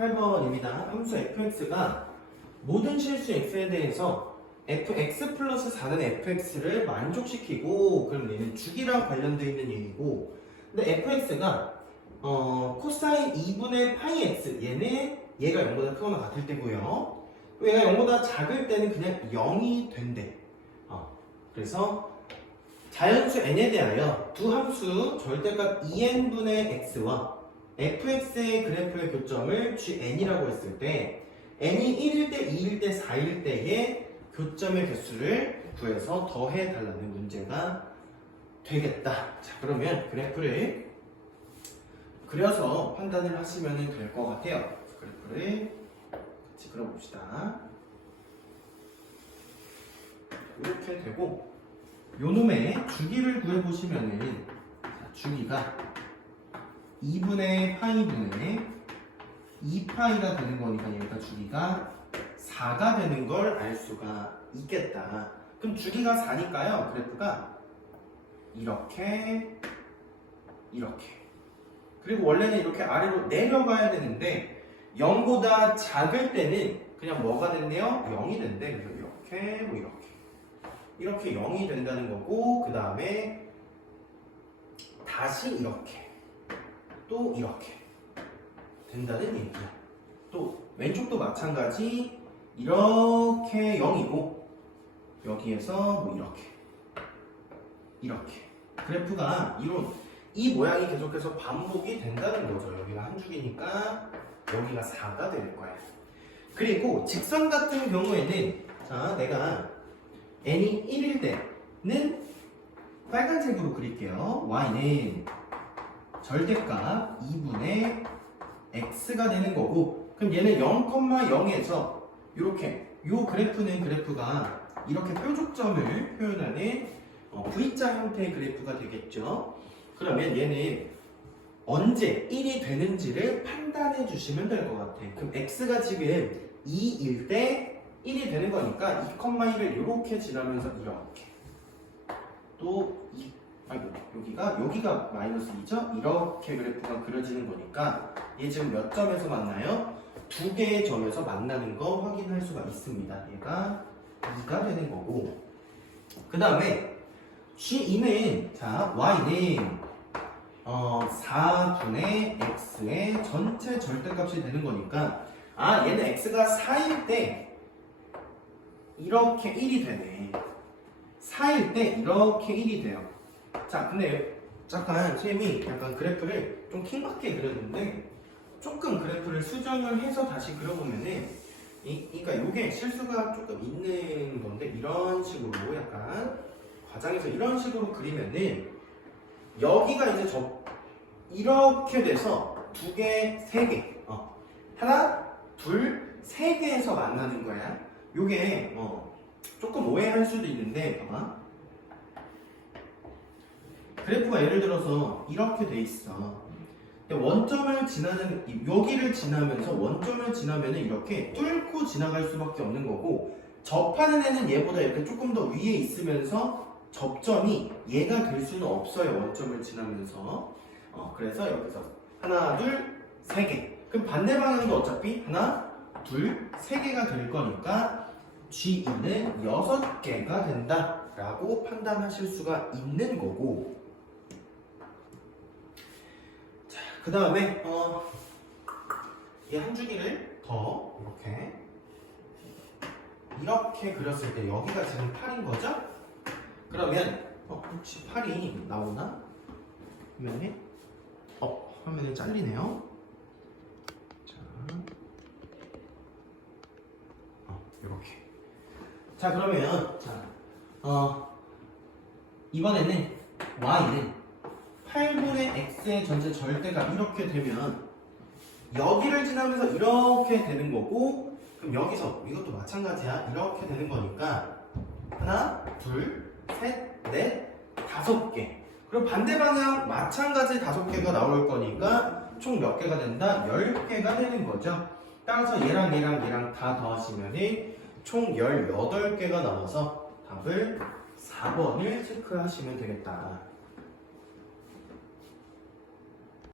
8번입니다. 함수 fx가 모든 실수 x에 대해서 fx 플러스 4는 fx를 만족시키고 그럼 얘는 주기랑 관련되어 있는 얘기고 근데 fx가 어, 코사인 2분의 파이 x 얘는 얘가 0보다 크거나 같을 때고요. 또 얘가 0보다 작을 때는 그냥 0이 된대. 어, 그래서 자연수 n에 대하여 두 함수 절대값 2n분의 x와 fx의 그래프의 교점을 gn이라고 했을 때 n이 1일 때, 2일 때, 4일 때의 교점의 개수를 구해서 더해 달라는 문제가 되겠다. 자, 그러면 그래프를 그려서 판단을 하시면 될 것 같아요. 그래프를 같이 그려봅시다. 이렇게 되고 요놈의 주기를 구해보시면은 자, 주기가 2분의 파이분의 2파이가 되는 거니까 얘가 주기가 4가 되는 걸 알 수가 있겠다. 그럼 주기가 4니까요. 그래프가 이렇게 이렇게 그리고 원래는 이렇게 아래로 내려가야 되는데 0보다 작을 때는 그냥 뭐가 됐네요? 0이 된대. 그래서 이렇게 뭐 이렇게 이렇게 0이 된다는 거고 그 다음에 다시 이렇게 또 이렇게 된다는 얘기야. 또 왼쪽도 마찬가지 이렇게 0이고 여기에서 뭐 이렇게 이렇게 그래프가 이런 이 모양이 계속해서 반복이 된다는 거죠. 여기가 한 줄이니까 여기가 4가 될 거야. 그리고 직선 같은 경우에는 자 내가 n이 1일 때는 빨간색으로 그릴게요. y는 절대값 2분의 x가 되는 거고 그럼 얘는 0,0에서 이렇게 요 그래프는 그래프가 이렇게 뾰족점을 표현하는 어, V자 형태의 그래프가 되겠죠. 그러면 얘는 언제 1이 되는지를 판단해 주시면 될 것 같아. 그럼 x가 지금 2일 때 1이 되는 거니까 2,1을 이렇게 지나면서 이렇게 또 2, 아이고 여기가 여기가 마이너스 2죠? 이렇게 그래프가 그려지는 거니까 얘 지금 몇 점에서 만나요? 두 개의 점에서 만나는 거 확인할 수가 있습니다. 얘가 2가 되는 거고 그 다음에 G2는 자 Y는 어, 4분의 X의 전체 절대값이 되는 거니까 아 얘는 X가 4일 때 이렇게 1이 되네 4일 때 이렇게 1이 돼요 자 근데 잠깐 쌤이 약간 그래프를 좀 킹받게 그렸는데 조금 그래프를 수정을 해서 다시 그려보면은 이, 그러니까 이게 실수가 조금 있는 건데 이런 식으로 약간 과장해서 이런 식으로 그리면은 여기가 이제 저 이렇게 돼서 두 개, 세 개, 어. 하나, 둘, 세 개에서 만나는 거야. 요게 어, 조금 오해할 수도 있는데 봐봐. 그래프가 예를 들어서 이렇게 돼 있어. 원점을 지나는 이- 여기를 지나면서 원점을 지나면은 이렇게 뚫고 지나갈 수밖에 없는 거고 접하는 애는 얘보다 이렇게 조금 더 위에 있으면서 접점이 얘가 될 수는 없어요 원점을 지나면서. 어, 그래서 여기서 하나 둘 세 개. 그럼 반대 방향도 어차피 하나 둘 세 개가 될 거니까 G2는 여섯 개가 된다 라고 판단하실 수가 있는 거고 그 다음에 어, 이한 주기를 더 이렇게 이렇게 그렸을 때 여기가 지금 8인 거죠? 그러면 어, 혹시 8이 나오나? 화면에 어 화면에 잘리네요. 자, 어 이렇게. 자 그러면 자, 어 이번에는 y는 8분의 x의 전체 절대가 이렇게 되면 여기를 지나면서 이렇게 되는 거고 그럼 여기서 이것도 마찬가지야. 이렇게 되는 거니까 하나 둘셋넷 다섯 개. 그리고 반대 방향 마찬가지 다섯 개가 나올 거니까 총 몇 개가 된다? 열 개가 되는 거죠. 따라서 얘랑 얘랑 얘랑 다 더하시면 총 18개가 나와서 답을 4번을 체크하시면 되겠다